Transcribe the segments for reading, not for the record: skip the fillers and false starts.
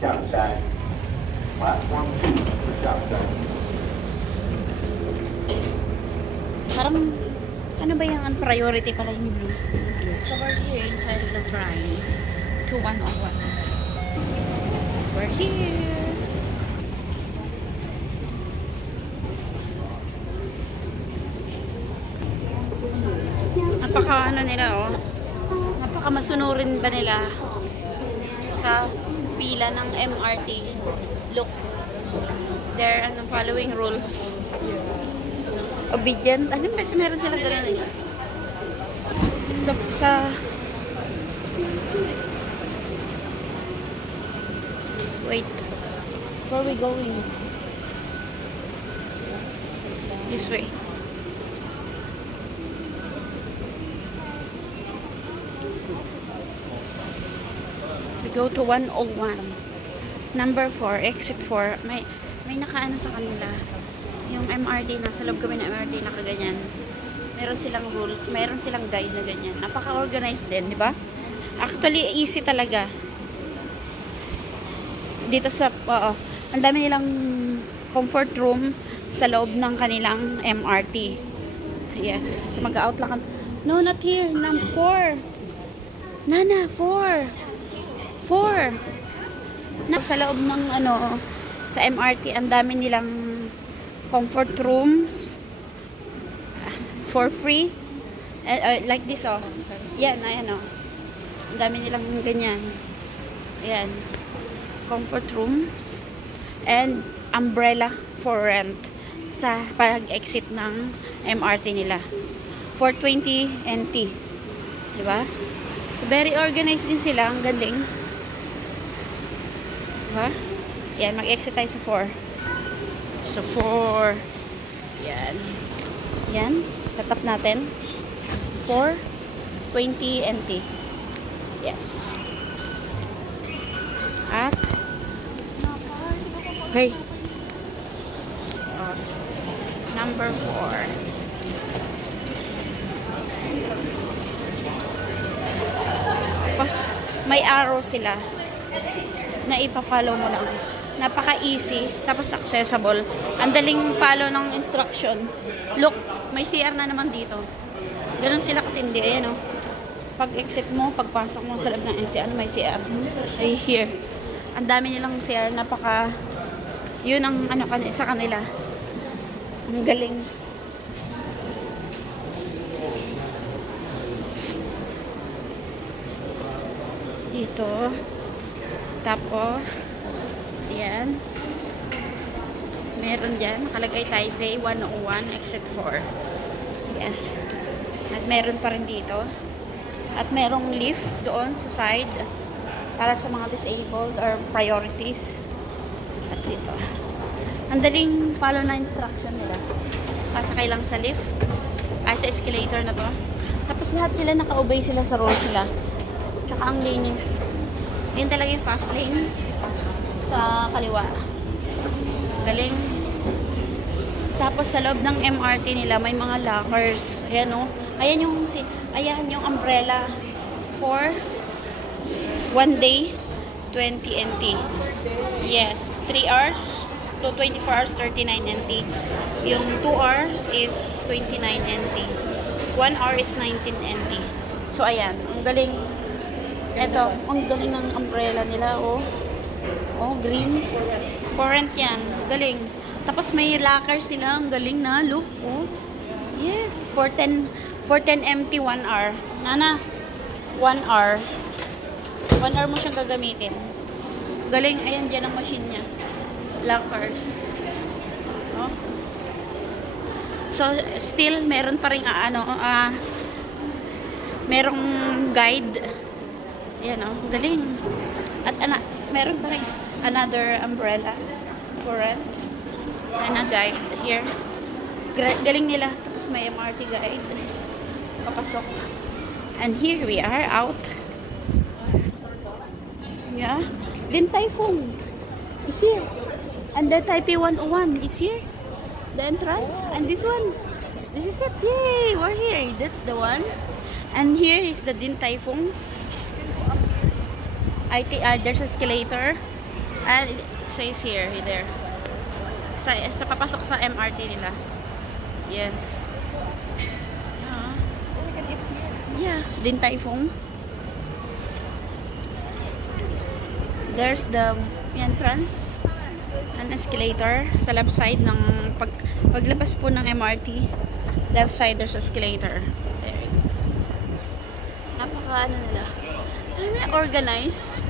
象山 Platform 2 象山 Parang, ano ba yung priority pala yung blue? So we're here inside the train to 101. We're here. Napaka ano nila oh. Napaka masunurin ba nila sa pila ng MRT. Look. They're following rules. Obedient. Ano ba? Meron silang ganun eh. So, wait. Where are we going? This way. We go to 101. Number 4, exit 4. May nakaano sa kanila. Yung MRT, nasa loob kami ng MRT, nakaganyan. Meron silang rule, meron silang guide na ganyan. Napaka-organized din, di ba? Actually, easy talaga. Dito sa, ang dami nilang comfort room sa loob ng kanilang MRT. Yes, so mag-out lang. No, not here. Number 4. Nana, 4. 4. Sa loob ng sa MRT, ang dami nilang comfort rooms for free. Like this yan, ayan ang dami nilang ganyan. Ayan, comfort rooms and umbrella for rent sa pag-exit ng MRT nila. 420 NT, diba? So very organized din sila, ang galing, diba? Yan, mag-exit tayo sa 4. So 4, yan, tatap natin 420 NT. Yes. At hey, number 4. Tapos may arrow sila na ipa-follow mo lang. Napaka-easy, tapos accessible. Ang daling follow ng instruction. Look, may CR na naman dito. Ganun sila katindi. Ayan pag-exit mo, pagpasok mo sa loob ng NCR, may CR. Ay, here. Ang dami nilang CR. Napaka, yun ang sa kanila. Ang galing. Dito. Tapos, yan. Meron dyan. Nakalagay Taipei 101 exit 4. Yes. At meron pa rin dito. At merong lift doon sa side para sa mga disabled or priorities. At dito. Ang daling follow na instruction nila. Pasakay lang sa lift. Ay, sa escalator na to. Tapos lahat sila naka-obey sila sa rule sila. Tsaka ang linis. Yun talaga yung fast lane sa kaliwa. Galing. Tapos sa loob ng MRT nila may mga lockers. Ayan ayan yung umbrella for 1 day 20 NT. Yes, 3 hours to 24 hours 39 NT. Yung 2 hours is 29 NT. 1 hour is 19 NT. So ayan, ang galing. Ito, ang galing ng umbrella nila, green. For rent yan, galing. Tapos may locker sila, ang galing na, look, yes, for 10 MT 1 hour. Nana, 1 hour. 1 hour mo siyang gagamitin. Galing, ayan dyan ang machine niya. Lockers. So, still, meron pa rin, merong guide. Ayan galing. At meron pa rin another umbrella for rent. And a guide here. Galing nila. Tapos may MRT guide. Papasok. And here we are out. Yeah. Din Typhoon is here. And the Taipei 101 is here. The entrance. And this one. This is it. Yay! We're here. That's the one. And here is the Din Typhoon. There's escalator. And it says here, there. Sa papasok sa MRT nila. Yes. Yeah, Din Tai Fung. There's the entrance. An escalator sa left side ng paglabas po ng MRT. Left side there's escalator. There you go. Napaka ano nila. Alam mo, organized.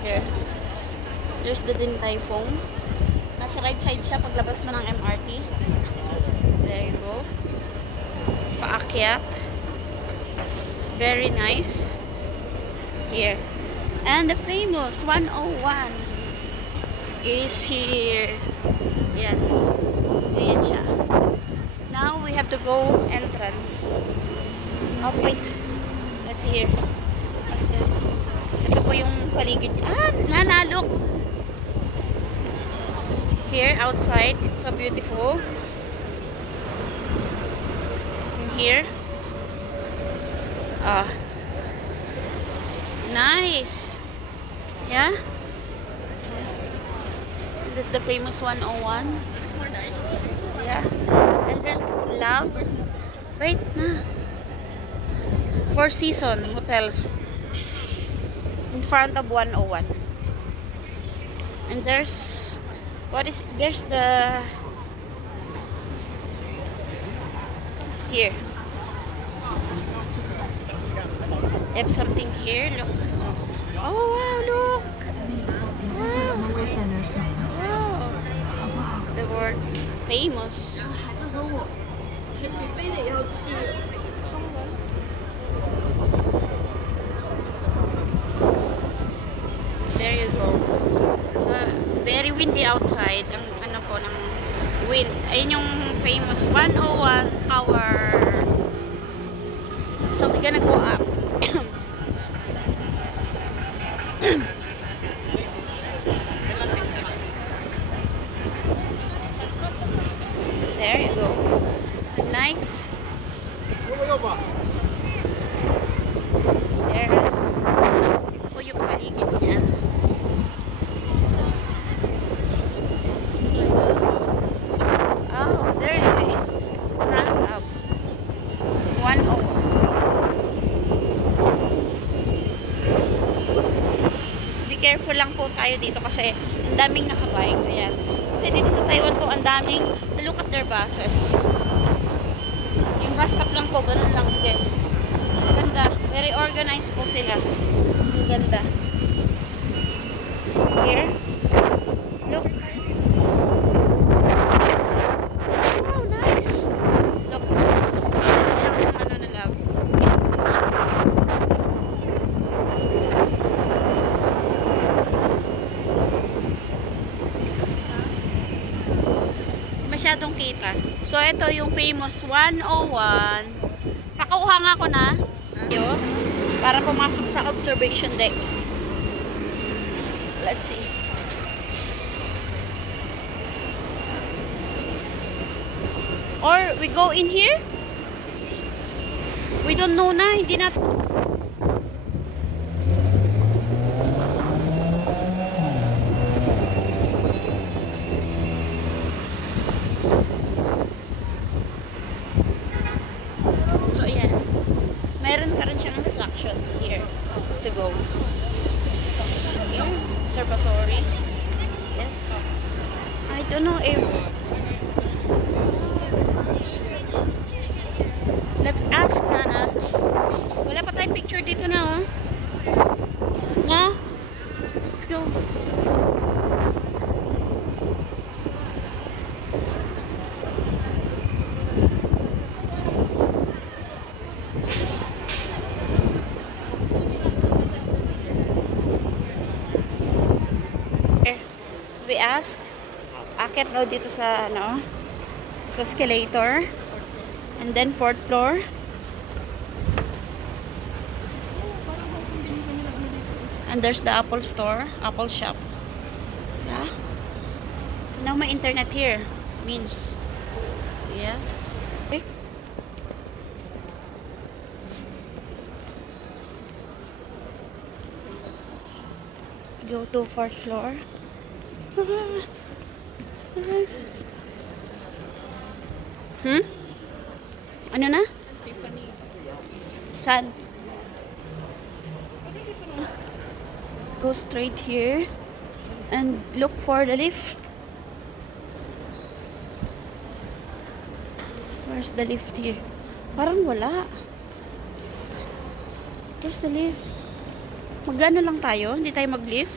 Here. There's the Din Tai Fung. Nasa right side siya paglabas mo ng MRT. There you go. Paakyat. It's very nice. Here. And the famous 101 is here. Yan. Ayan siya. Now we have to go entrance. Oh, wait. Let's see here. Ito po yung paligid. Ah, nanalok. Here, outside, it's so beautiful. And here. Ah. Nice. Yeah? This is the famous 101. It's more nice. Yeah. And there's Love. Wait, na. Four Seasons hotels. In front of 101. And there's there's the here. They have something here. Look. Oh wow, look. Wow. Wow. The word famous. There you go. So, very windy outside. Ang ano po ng wind. Ayun yung famous 101 tower. So, we're gonna go up. There you go. Nice. There. Ito po yung paligid niya. Oh, there it is. Front up. 101. Be careful lang po tayo dito kasi ang daming nakabike. Ayan. Kasi dito sa Taiwan po ang daming, look at their buses. Yung bus stop lang po, ganun lang din. Ganda. Very organized po sila. Ang ganda. Here. Look. Wow, nice. Look. Ano siyang ano na lang. Masyadong kita. So, ito yung famous 101. Nakuha nga ako na. Yun. Para pumasok sa observation deck. Let's see. Or we go in here? We don't know na. Hindi natin. So, ayan. Meron pa rin siyang instruction here to go. Here, observatory. Yes. I don't know if... Let's ask Nana. Wala pa tayong picture dito na, oh. Nga? Let's go. We ask, akit daw dito sa ano, sa escalator, and then fourth floor. And there's the Apple store, Apple shop. Yeah. Now may internet here means yes. Okay. go to 4th floor. Ano na? Saan? Go straight here and look for the lift. Where's the lift here? Parang wala. Where's the lift? Mag-ano lang tayo? Hindi tayo mag-lift?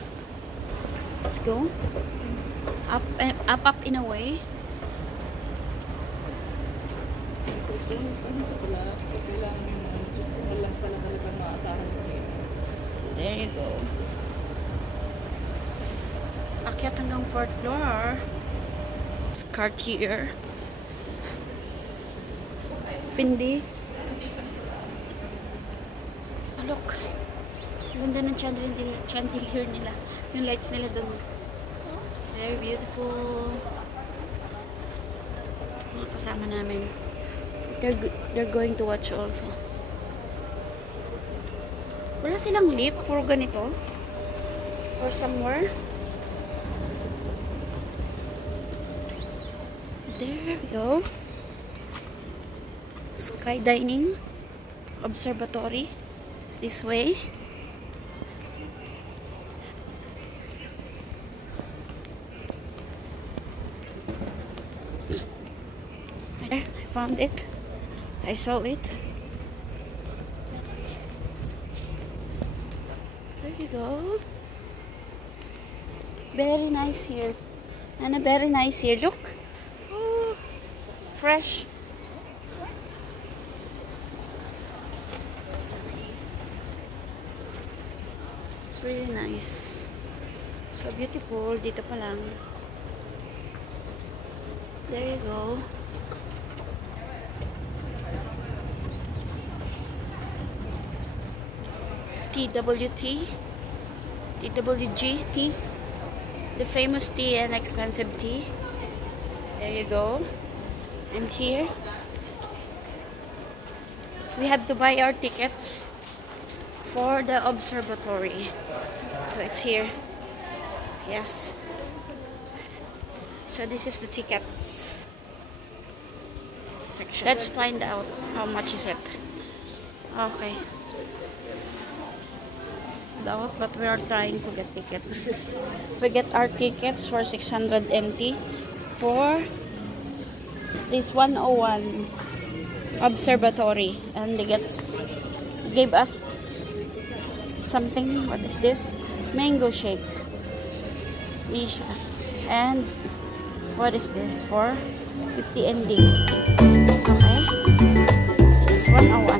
Let's go. Up in a way. There you go. Akyat hanggang 4th floor. Cartier. Fendi. Oh, look. Ganda ng chandelier nila. Yung lights nila dun. Very beautiful. Mga kasama namin. They're going to watch also. Wala silang lift. Puro ganito. Or somewhere. There we go. Sky dining. Observatory. This way. There, I found it. I saw it. There you go. Very nice here. And very nice here. Look. Oh, fresh. It's really nice. So beautiful. Dito pa lang. There you go. TWT, TWG tea, the famous tea and expensive tea. There you go. And here we have to buy our tickets for the observatory. So it's here. Yes. So this is the tickets section. Let's find out how much is it. Okay. But we are trying to get tickets. We get our tickets for 600 NT for this 101 observatory, and they gave us something. What is this? Mango shake, Misha. And what is this for? 50 NT. Okay, it's 101.